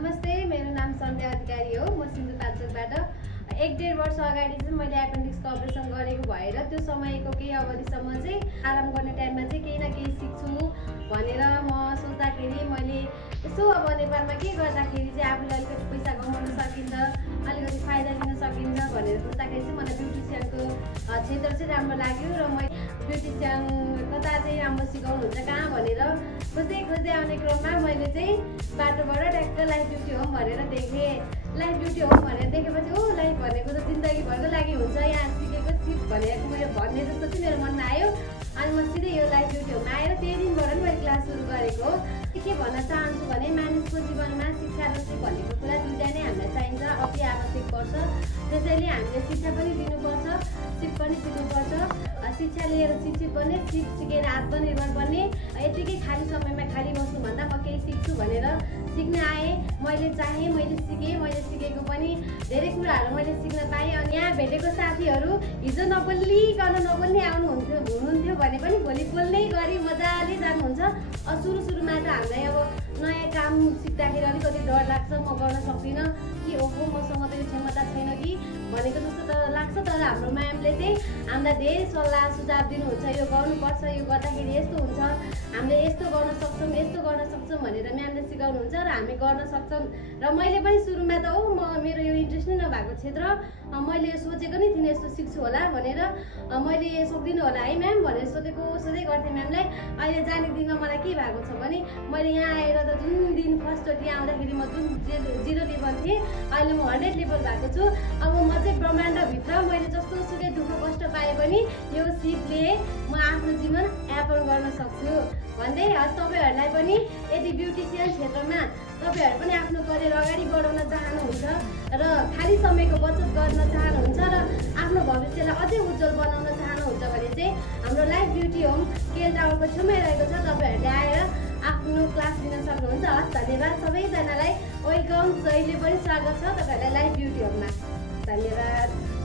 नमस्ते, मेरो नाम सन्ध्या अधिकारी हो। म सिन्धुपाल्चोकबाट 1-1.5 वर्ष अगाडि चाहिँ मैले एपेन्डिक्सको अपरेसन गरेको भएर त्यो समयको केही अवधिसम्म चाहिँ आराम गर्ने टाइममा चाहिँ केही न केही सिक्छु भनेर म सोच्दाखेरि मैले यसो अब नेपालमा के गर्दाखेरि चाहिँ आफूले अलिकति पैसा कमाउन सकिन्छ, अलिकति फाइदा लिन सकिन्छ भनेर सोच्दाखेरि चाहिँ मलाई ब्युटिसियनको क्षेत्र चाहिँ राम्रो लाग्यो र मैले ब्युटिसियन कता चाहिँ राम्रो सिकाउनुहुन्छ कहाँ भनेर खोज्दै आउने क्रममा मैले चाहिँ बाटोबाट ट्याक्क लाइफ ब्युटी होम भनेर देखेँ। लाइफ ब्युटी होम भनेर देखेपछि लाइफ भनेको त जिन्दगीभरको लागि हुन्छ, यहाँ सिकेको सिप भनेको मैले भन्ने जस्तो चाहिँ मेरो मनमा आयो। अनि म सिधै यो लाइफ ब्युटी होममा आएर त्यही दिनबाट पनि मैले क्लास सुरु गरेको हो। के भन्न चाहन्छु भने मानिसको जीवनमा शिक्षा र सिप भनेको कुरा दुईटा नै हामीलाई चाहिन्छ, अति आवश्यक पर्छ। त्यसैले हामीले शिक्षा पनि दिनुपर्छ, सिप पनि सिक्नुपर्छ। शिक्षा लिएर शिक्षित बन्ने, सिप सिकेर आत्मनिर्भर बन्ने। यतिकै खाली समयमा खाली बस्नुभन्दा म केही सिक्छु भनेर सिक्न आएँ। मैले चाहेँ, मैले सिकेँ, मैले सिकेको पनि धेरै कुराहरू मैले सिक्न पाएँ। अनि यहाँ भेटेको साथीहरू हिजो नबोल्ने हुनुहुन्थ्यो भने पनि भोलि बोल्नै गरी मजाले जानुहुन्छ। सुरुमा त हामीलाई अब नयाँ काम सिक्दाखेरि अलिकति डर लाग्छ, म गर्न सक्दिनँ कि ओहो मसँग त यो क्षमता छैन कि भनेको जस्तो त लाग्छ। तर हाम्रो म्यामले चाहिँ हामीलाई धेरै सल्लाह सुझाव दिनुहुन्छ, यो गर्नुपर्छ, यो गर्दाखेरि यस्तो हुन्छ, हामीले यस्तो गर्न सक्छौँ भनेर म्यामले सिकाउनुहुन्छ र हामी गर्न सक्छौँ। र मैले पनि सुरुमा त मेरो यो इन्ट्रेस्ट नै नभएको क्षेत्र, मैले सोचेको नै थिइनँ यस्तो सिक्छु होला भनेर। मैले सक्दिनँ होला है म्याम भनेर सोच्दै गर्थेँ म्यामलाई। अहिले जाने दिनमा मलाई के भएको छ भने मैले यहाँ आएर त जुन दिन फर्स्टचोटि आउँदाखेरि म जुन 0 लेभल थिएँ, अहिले म 100 लेभल भएको छु। अब म चाहिँ ब्रह्माण्डभित्र मैले जस्तो सुकै दुःख कष्ट पाए पनि यो सिपले म आफ्नो जीवन यापन गर्न सक्छु भन्दै तपाईँहरूलाई पनि यदि ब्युटिसियन क्षेत्रमा तपाईँहरू पनि आफ्नो करियर अगाडि बढाउन चाहनुहुन्छ र खाली समयको बचत गर्न चाहनुहुन्छ र आफ्नो भविष्यलाई अझै उज्जवल बनाउन चाहनुहुन्छ भने चाहिँ हाम्रो लाइफ ब्युटी होम केल टावरको छेउमै रहेको छ। तपाईँहरूले आएर आफ्नो क्लास लिन सक्नुहुन्छ। हस्, धन्यवाद सबैजनालाई। वेलकम, जहिले पनि स्वागत छ तपाईँहरूलाई लाइफ ब्युटी होममा। धन्यवाद।